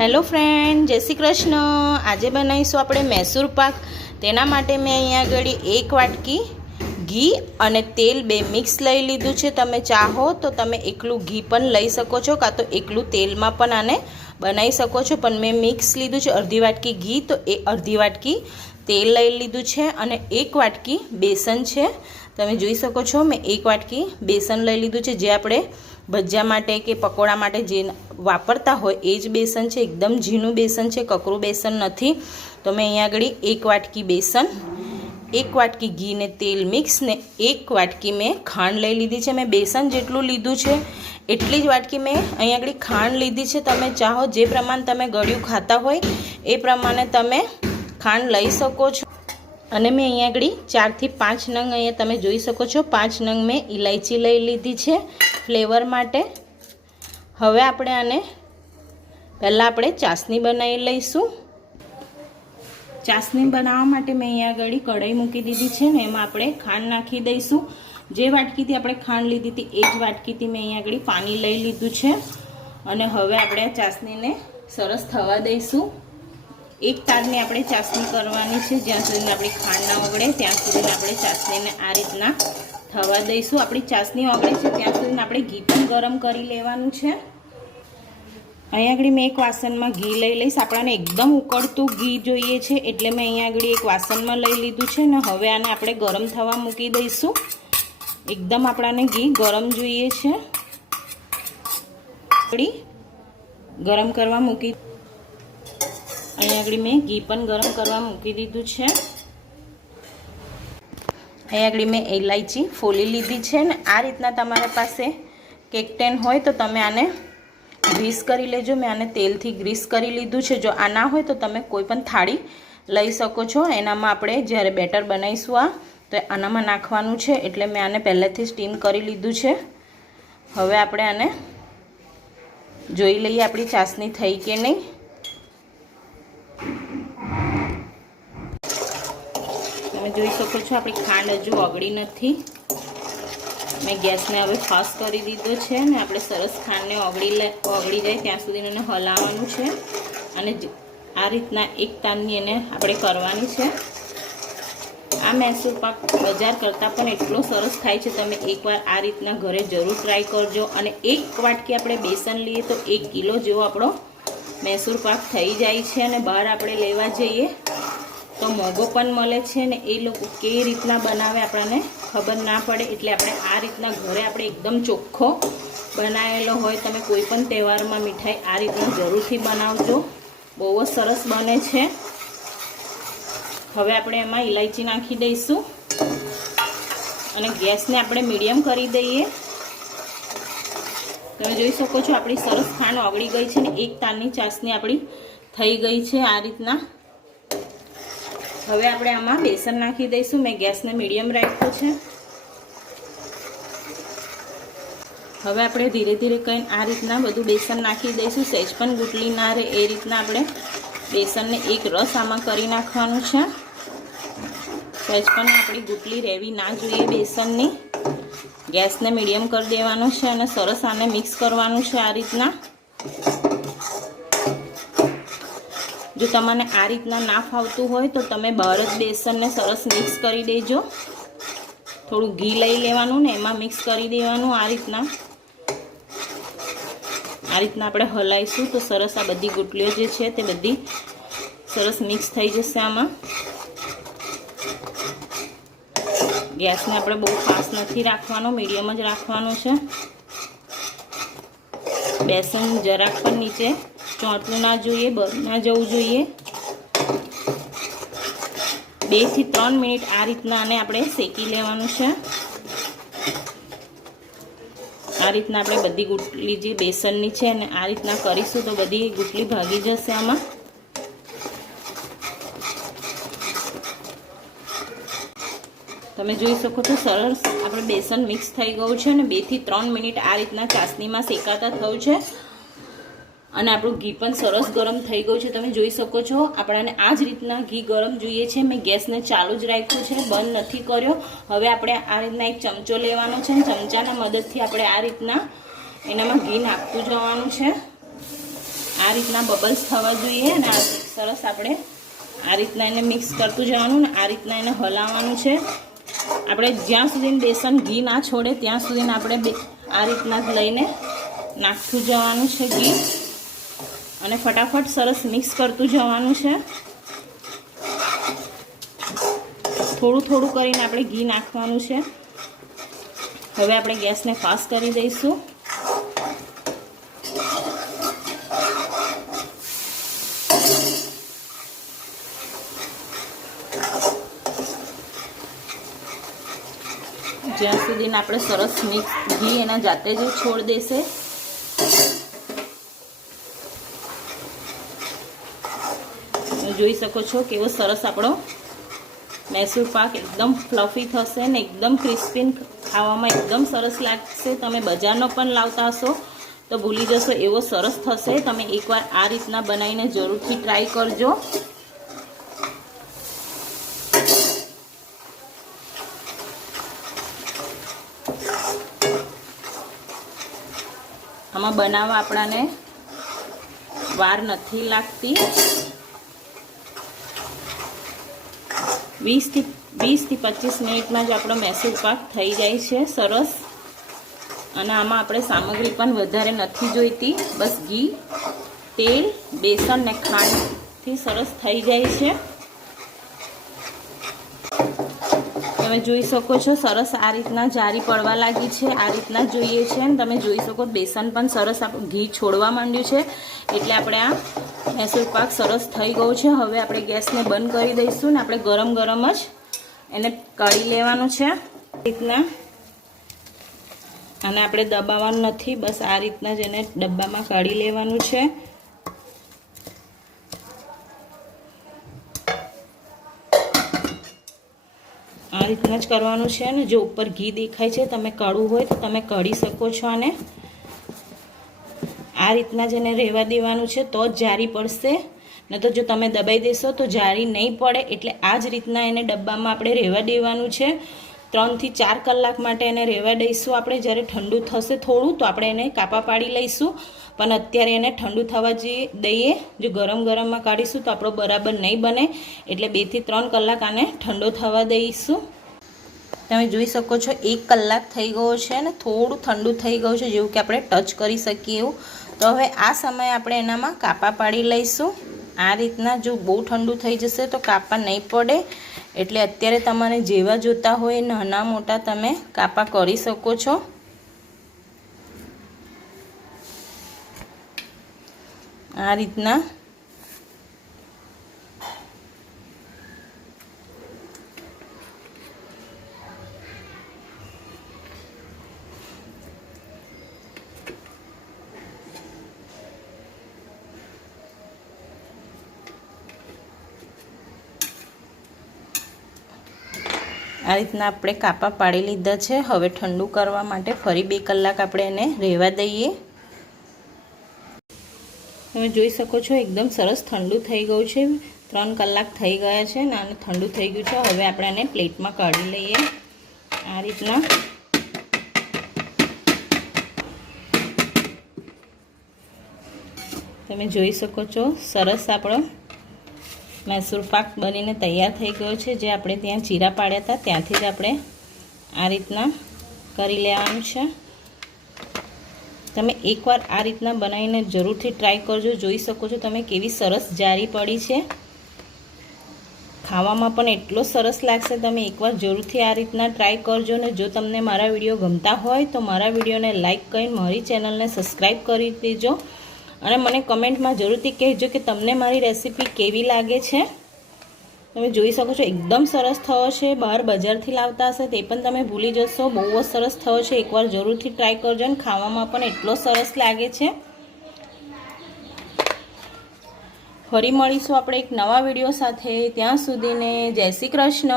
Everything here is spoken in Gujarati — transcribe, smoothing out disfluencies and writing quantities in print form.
हेलो फ्रेंड, जय श्री कृष्ण। आज बनाईशुं आपणे मैसूर पाक। तेना माटे मैं अहींया गળી 1 वाटकी घी अने तेल बे मिक्स लई लीधुं छे। तमे चाहो तो तमे एकलू घी पण लई शको छो, कां तो एकलू तेलमां पण आने बनाई शको छो, पण मैं मिक्स लीधुं छे। अर्धी वाटकी घी तो ए अर्धी वाटकी तेल लई लीधुं छे अने 1 वाटकी बेसन छे। तमे जोई शको छो मैं 1 वाटकी बेसन लई लीधुं छे। जे आपणे भज्या माटे के पकोड़ा माटे जे वापरता होय ए ज बेसन छे। एकदम झीणुं बेसन छे, ककरू बेसन नथी। तो मैं अहींया આગળ 1 वाटकी बेसन, 1 वाटकी घी ने तेल मिक्स ने 1 वाटकी में खांड लई लीधी छे। मैं बेसन जेटલું લીધું છે એટલી જ વાટકી મેં અહીં આગળ ખાંડ લીધી છે। તમે ચાહો જે પ્રમાણ તમે ગળ્યું ખાતા હોય એ પ્રમાણે તમે ખાંડ લઈ શકો છો। અને મેં અહીં આગળ 4 થી 5 નંગ અહીંયા તમે જોઈ શકો છો 5 નંગ મેં ઇલાયચી લઈ લીધી છે ફ્લેવર માટે। હવે આપણે આને પહેલાં આપણે ચાસણી બનાવી લઈશું। ચાસણી બનાવવા માટે મેં અહીંયા આગળ કઢાઈ મૂકી દીધી છે ને એમાં આપણે ખાંડ નાખી દઈશું। જે વાટકીથી આપણે ખાંડ લીધી હતી એ જ વાટકીથી મેં અહીંયા આગળ પાણી લઈ લીધું છે અને હવે આપણે આ ચાસણીને સરસ થવા દઈશું। એક તારની આપણે ચાસણી કરવાની છે, જ્યાં સુધી આપણી ખાંડ ના ઓગળે ત્યાં સુધી આપણે ચાસણીને આ રીતના થવા દઈશું। આપણી ચાસણી ઓગળે છે ત્યાં સુધી આપણે ઘી પણ ગરમ કરી લેવાનું છે। અહીંયા આગળ મેં એક વાસણમાં ઘી લઈ લઈશ। આપણને એકદમ ઉકળતું ઘી જોઈએ છે એટલે મેં અહીંયા આગળ એક વાસણમાં લઈ લીધું છે ને હવે આને આપણે ગરમ થવા મૂકી દઈશું। એકદમ આપણને ઘી ગરમ જોઈએ છે। ગરમ કરવા મૂકી અહીંયા આગળ મેં ઘી પણ ગરમ કરવા મૂકી દીધું છે। અહીંયા આગળ મેં ઇલાયચી ફોલી લીધી છે ને આ રીતના તમારા પાસે કેક ટેન હોય તો તમે આને ગ્રીસ કરી લેજો। મેં આને તેલથી ગ્રીસ કરી લીધું છે। જો આ ના હોય તો તમે કોઈ પણ થાળી લઈ શકો છો। એનામાં આપણે જ્યારે બેટર બનાવીશું આ તો આનામાં નાખવાનું છે એટલે મેં આને પહેલેથી સ્ટીમ કરી લીધું છે। હવે આપણે આને જોઈ લઈએ આપણી ચાસણી થઈ કે નહીં। તમે જોઈ શકો છો આપણી ખાંડ હજુ ઓગળી નથી। મેં ગેસને હવે ફાસ્ટ કરી દીધો છે ને આપણે સરસ ખાંડને ઓગળી જાય ત્યાં સુધી એને હલાવવાનું છે અને આ રીતના એક તારની એને આપણે કરવાની છે। આ મૈસૂર પાક બજાર કરતાં પણ એટલો સરસ થાય છે। તમે એકવાર આ રીતના ઘરે જરૂર ટ્રાય કરજો। અને 1 વાટકી આપણે બેસન લઈએ તો 1 કિલો જેવો આપણો મૈસૂર પાક થઈ જાય છે। અને બહાર આપણે લેવા જઈએ તો મોંઘો પણ મળે છે ને એ લોકો કેવી રીતના બનાવે આપણને ખબર ના પડે। એટલે આપણે આ રીતના ઘરે આપણે એકદમ ચોખ્ખો બનાવેલો હોય। તમે કોઈ પણ તહેવારમાં મીઠાઈ આ રીતના જરૂરથી બનાવજો, બહુ જ સરસ બને છે। હવે આપણે એમાં ઇલાયચી નાખી દઈશું અને ગેસને આપણે મીડિયમ કરી દઈએ। તમે જોઈ શકો છો આપણી સરસ ખાંડ ઓગળી ગઈ છે ને એક તારની ચાસણી આપણી થઈ ગઈ છે આ રીતના। હવે આપણે આમાં બેસન નાખી દઈશું। મેં ગેસને મીડિયમ રાખ્યો છે। હવે આપણે ધીરે ધીરે કંઈ આ રીતના બધું બેસન નાખી દઈશું। સહેજ પણ ગુટલી ના રહે એ રીતના આપણે બેસનને એક રસ આમાં કરી નાખવાનું છે। સહેજ પણ આપણી ગુટલી રહેવી ના જોઈએ બેસનની। ગેસને મીડિયમ કરી દેવાનો છે અને સરસ આને મિક્સ કરવાનું છે આ રીતના। જો તમને આ રીતના ના ફાવતું હોય તો તમે બહાર જ બેસનને સરસ મિક્સ કરી દેજો। થોડું ઘી લઈ લેવાનું ને એમાં મિક્સ કરી દેવાનું આ રીતના। આ રીતના આપણે હલાવીશું તો સરસ આ બધી ગુટલીઓ જે છે તે બધી સરસ મિક્સ થઈ જશે આમાં। ગેસને આપણે બહુ ફાસ્ટ નથી રાખવાનો, મીડિયમ જ રાખવાનો છે। બેસન જરાક પણ નીચે ચોંટવું ના જોઈએ, બળ ના જવું જોઈએ। 2 થી 3 મિનિટ આ રીતના આને આપણે શેકી લેવાનું છે। આ રીતના આપણે બધી ગુટલી જે બેસનની છે અને આ રીતના કરીશું તો બધી ગુટલી ભાગી જશે આમાં। તમે જોઈ શકો છો સરસ આપણે બેસન મિક્સ થઈ ગયું છે અને 2 થી 3 મિનિટ આ રીતના ચાસણીમાં શેકાતા થયું છે અને આપણું ઘી પણ સરસ ગરમ થઈ ગયું છે। તમે જોઈ શકો છો આપણને આ જ રીતના ઘી ગરમ જોઈએ છે। મેં ગેસને ચાલુ જ રાખ્યું છે, બંધ નથી કર્યો। હવે આપણે આ રીતના એક ચમચો લેવાનો છે અને ચમચાના મદદથી આપણે આ રીતના એનામાં ઘી નાખતું જવાનું છે। આ રીતના બબલ્સ થવા જોઈએ અને આ સરસ આપણે આ રીતના એને મિક્સ કરતું જવાનું ને આ રીતના એને હલાવવાનું છે. આપણે જ્યાં સુધી બેસન ઘી ના છોડે ત્યાં સુધી આપણે આ રીતના લઈને નાખતું જવાનું છે ઘી અને ફટાફટ સરસ મિક્સ કરતું જવાનું છે. થોડું થોડું કરીને આપણે ઘી નાખવાનું છે. હવે આપણે ગેસને ફાસ્ટ કરી દઈશું. જ્યાં સુધી આપણે સરસ મિક્સ ઘી એના જાતે જ છોડ દેશે. જોઈ શકો છો કેવો સરસ આપણો મૈસૂર પાક એકદમ ફ્લફી થશે ને એકદમ ક્રિસ્પી, ખાવામાં એકદમ સરસ લાગશે. તમે બજારનો પણ લાવતા હશો તો ભૂલી જશો એવો સરસ થશે. તમે એકવાર આ રીતના બનાવીને જરૂરથી ટ્રાય કરજો. આમાં બનાવવા આપણાને વાર નથી લાગતી. 20 થી 25 મિનિટમાં જ આપણો મૈસૂર પાક થઈ જાય છે સરસ. અને આમાં આપણે સામગ્રી પણ વધારે નથી જોઈતી. બસ ઘી, તેલ, બેસન ને ખાંડથી સરસ થઈ જાય છે. તમે જોઈ શકો છો સરસ આ રીતના જારી પડવા લાગી છે. આ રીતના જોઈએ છે અને તમે જોઈ શકો બેસન પણ સરસ ઘી છોડવા માંડ્યું છે. એટલે આપણે આ મૈસૂર પાક સરસ થઈ ગયો છે. હવે આપણે ગેસને બંધ કરી દઈશું ને આપણે ગરમ ગરમ જ એને કાઢી લેવાનું છે. આ રીતના આને આપણે દબાવવાનું નથી, બસ આ રીતના જ એને ડબ્બામાં કાઢી લેવાનું છે. આ રીતના જ કરવાનું છે. અને જો ઉપર ઘી દેખાય છે, તમે કડવું હોય તો તમે કાઢી શકો છો. આને આ રીતના જ એને રહેવા દેવાનું છે તો જ જારી પડશે. ન તો જો તમે દબાઈ દેશો તો જારી નહીં પડે. એટલે આ જ રીતના એને ડબ્બામાં આપણે રહેવા દેવાનું છે. 3 થી 4 કલાક માટે એને રહેવા દઈશું. આપણે જ્યારે ઠંડુ થશે થોડું તો આપણે એને કાપા પાડી લઈશું. પણ અત્યારે એને ઠંડુ થવા દઈએ. જો ગરમ ગરમમાં કાઢીશું તો આપણો બરાબર નહીં બને. એટલે 2 થી 3 કલાક આને ઠંડો થવા દઈશું. તમે જોઈ શકો છો 1 કલાક થઈ ગયો છે અને થોડું ઠંડુ થઈ ગયું છે, જેવું કે આપણે ટચ કરી શકીએ એવું. તો હવે આ સમયે આપણે એનામાં કાપા પાડી લઈશું. આ રીતના જો બહુ ઠંડુ થઈ જશે તો કાપા નહીં પડે. એટલે અત્યારે તમારે જેવા જોતા હોય નાના મોટા તમે કાપા કરી શકો છો. આ રીતના આપણે કાપા પાડી લીધા છે. હવે ઠંડુ કરવા માટે ફરી 2 કલાક આપણે એને રહેવા દઈએ. તમે જોઈ શકો છો એકદમ સરસ ઠંડુ થઈ ગયું છે. 3 કલાક થઈ ગયા છે અને આને ઠંડુ થઈ ગયું છે. હવે આપણે આને પ્લેટમાં કાઢી લઈએ. આ રીતના તમે જોઈ શકો છો સરસ આપણો મૈસૂર પાક બનીને તૈયાર થઈ ગયો છે. જે આપણે ત્યાં ચીરા પાડ્યા હતા ત્યાંથી જ આપણે આ રીતના કરી લેવાનું છે. તમે એકવાર આ રીતના બનાવીને જરૂરથી ટ્રાય કરજો. જોઈ શકો છો તમે કેવી સરસ જારી પડી છે. ખાવામાં પણ એટલો સરસ લાગશે. તમે એકવાર જરૂરથી આ રીતના ટ્રાય કરજો. ને જો તમને મારા વિડીયો ગમતા હોય તો મારા વિડીયોને લાઈક કરીને મારી ચેનલને સબસ્ક્રાઈબ કરી દેજો. અને મને કમેન્ટમાં જરૂરથી કહેજો કે તમને મારી રેસીપી કેવી લાગે છે. તમે જોઈ શકો છો એકદમ સરસ થયો છે. બહાર બજારથી લાવતા હશે તે પણ તમે ભૂલી જશો. બહુ જ સરસ થયો છે. એકવાર જરૂરથી ટ્રાય કરજો. અને ખાવામાં પણ એટલો સરસ લાગે છે. ફરી મળીશું આપણે એક નવા વિડીયો સાથે. ત્યાં સુધીને જય શ્રી કૃષ્ણ.